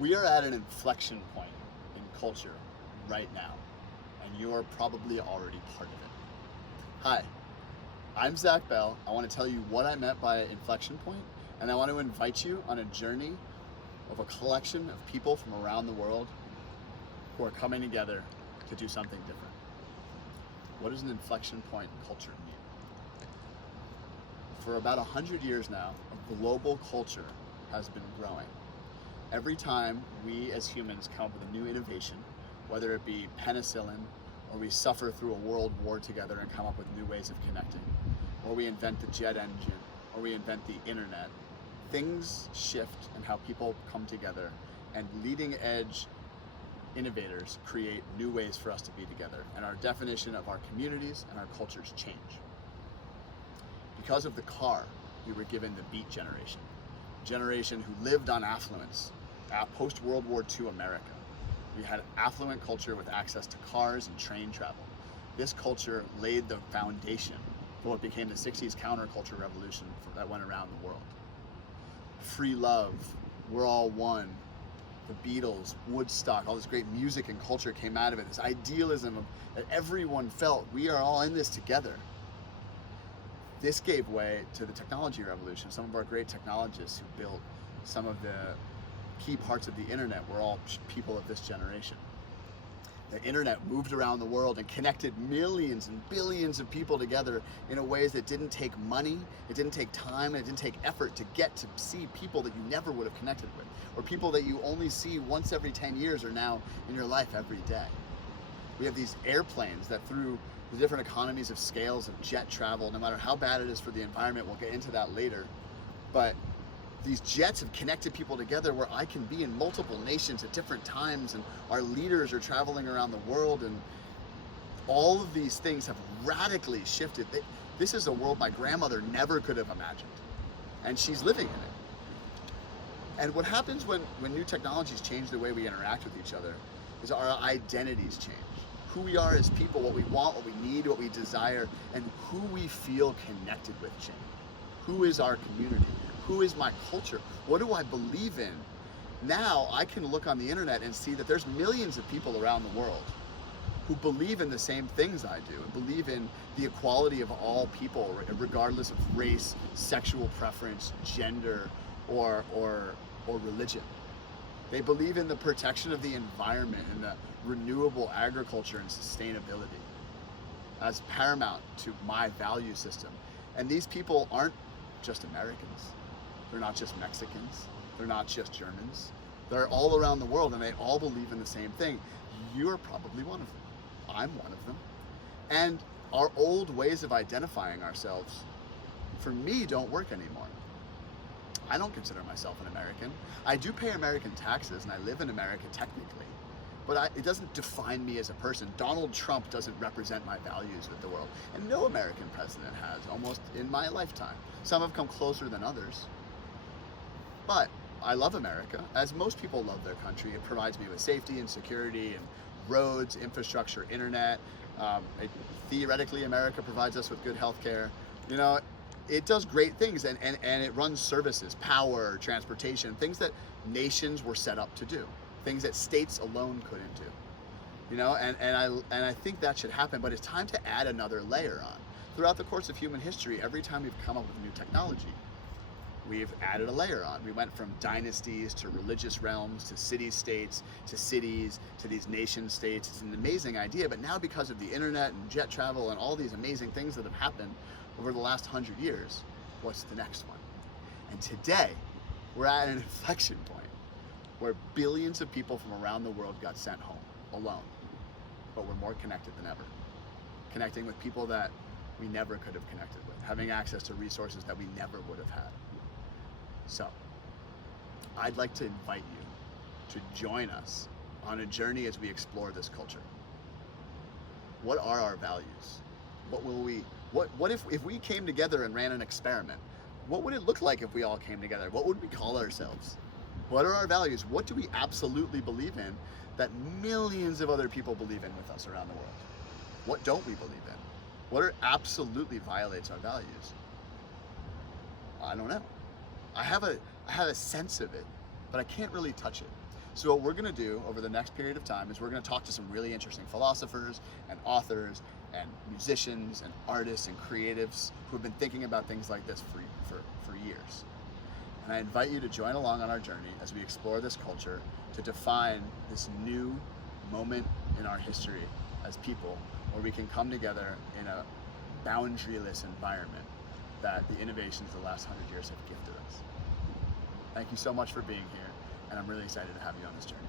We are at an inflection point in culture right now, and you're probably already part of it. Hi, I'm Zach Bell. I want to tell you what I meant by inflection point, and I want to invite you on a journey of a collection of people from around the world who are coming together to do something different. What does an inflection point in culture mean? For about 100 years now, a global culture has been growing. Every time we as humans come up with a new innovation, whether it be penicillin, or we suffer through a world war together and come up with new ways of connecting, or we invent the jet engine, or we invent the internet, things shift in how people come together, and leading edge innovators create new ways for us to be together, and our definition of our communities and our cultures change. Because of the car, we were given the Beat generation who lived on affluence. Post-World War II America, we had affluent culture with access to cars and train travel. This culture laid the foundation for what became the 60s counterculture revolution that went around the world. Free love, we're all one, the Beatles, Woodstock, all this great music and culture came out of it, this idealism that everyone felt, we are all in this together. This gave way to the technology revolution. Some of our great technologists who built some of the key parts of the internet were all people of this generation. The internet moved around the world and connected millions and billions of people together in ways that didn't take money, it didn't take time, and it didn't take effort to get to see people that you never would have connected with, or people that you only see once every 10 years are now in your life every day. We have these airplanes that through the different economies of scales of jet travel, no matter how bad it is for the environment, we'll get into that later, but these jets have connected people together where I can be in multiple nations at different times, and our leaders are traveling around the world, and all of these things have radically shifted. This is a world my grandmother never could have imagined, and she's living in it. And what happens when new technologies change the way we interact with each other is our identities change. Who we are as people, what we want, what we need, what we desire, and who we feel connected with change. Who is our community? Who is my culture? What do I believe in? Now I can look on the internet and see that there's millions of people around the world who believe in the same things I do, and believe in the equality of all people, regardless of race, sexual preference, gender, or religion. They believe in the protection of the environment and the renewable agriculture and sustainability as paramount to my value system. And these people aren't just Americans. They're not just Mexicans. They're not just Germans. They're all around the world, and they all believe in the same thing. You're probably one of them. I'm one of them. And our old ways of identifying ourselves, for me, don't work anymore. I don't consider myself an American. I do pay American taxes, and I live in America technically, but it doesn't define me as a person. Donald Trump doesn't represent my values with the world, and no American president has, almost in my lifetime. Some have come closer than others, but I love America, as most people love their country. It provides me with safety and security and roads, infrastructure, internet. Theoretically, America provides us with good health care. You know, it does great things, and it runs services, power, transportation, things that nations were set up to do, things that states alone couldn't do. You know, and I think that should happen, but it's time to add another layer on. Throughout the course of human history, every time we've come up with new technology, we've added a layer on. We went from dynasties to religious realms to city-states to cities to these nation-states. It's an amazing idea, but now because of the internet and jet travel and all these amazing things that have happened over the last 100 years, what's the next one? And today, we're at an inflection point where billions of people from around the world got sent home alone, but we're more connected than ever. Connecting with people that we never could have connected with, having access to resources that we never would have had. So, I'd like to invite you to join us on a journey as we explore this culture. What are our values? What if we came together and ran an experiment? What would it look like if we all came together? What would we call ourselves? What are our values? What do we absolutely believe in that millions of other people believe in with us around the world? What don't we believe in? What absolutely violates our values? I don't know. I have a sense of it, but I can't really touch it. So what we're going to do over the next period of time is we're going to talk to some really interesting philosophers and authors and musicians and artists and creatives who have been thinking about things like this for years. And I invite you to join along on our journey as we explore this culture to define this new moment in our history as people, where we can come together in a boundaryless environment that the innovations of the last 100 years have gifted us. Thank you so much for being here, and I'm really excited to have you on this journey.